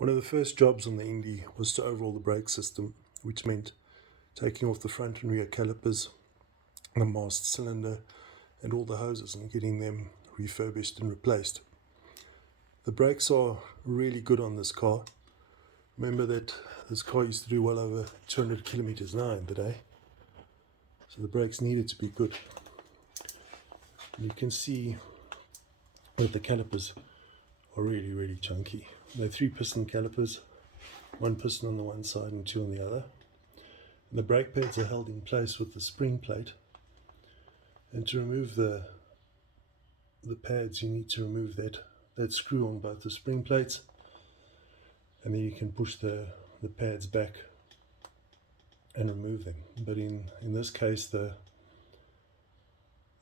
One of the first jobs on the Indy was to overhaul the brake system, which meant taking off the front and rear calipers, the mast cylinder, and all the hoses and getting them refurbished and replaced. The brakes are really good on this car. Remember that this car used to do well over 200 kilometers an hour in the day, so the brakes needed to be good. You can see that the calipers are really chunky. They're 3-piston calipers, 1 piston on the one side and 2 on the other. And the brake pads are held in place with the spring plate. And to remove the pads, you need to remove that screw on both the spring plates, and then you can push the pads back and remove them. But in this case, the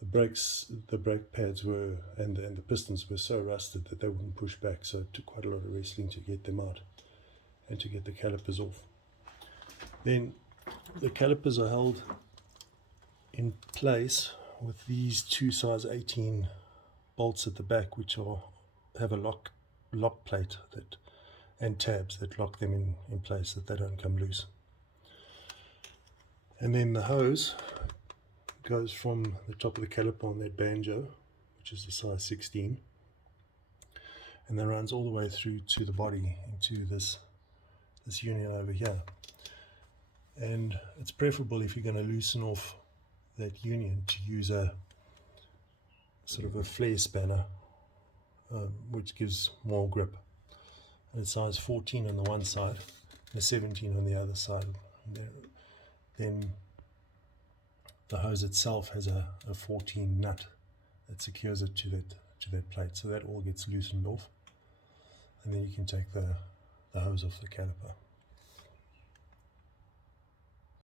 brake pads were and the pistons were so rusted that they wouldn't push back, so it took quite a lot of wrestling to get them out and to get the calipers off. Then the calipers are held in place with these 2 size 18 bolts at the back, which have a lock plate and tabs that lock them in place, that they don't come loose. And then the hose goes from the top of the caliper on that banjo, which is the size 16, and then runs all the way through to the body into this union over here. And it's preferable, if you're going to loosen off that union, to use a sort of a flare spanner, which gives more grip. And it's size 14 on the one side and a 17 on the other side. Then the hose itself has a 14 nut that secures it to that plate, so that all gets loosened off, and then you can take the hose off the caliper.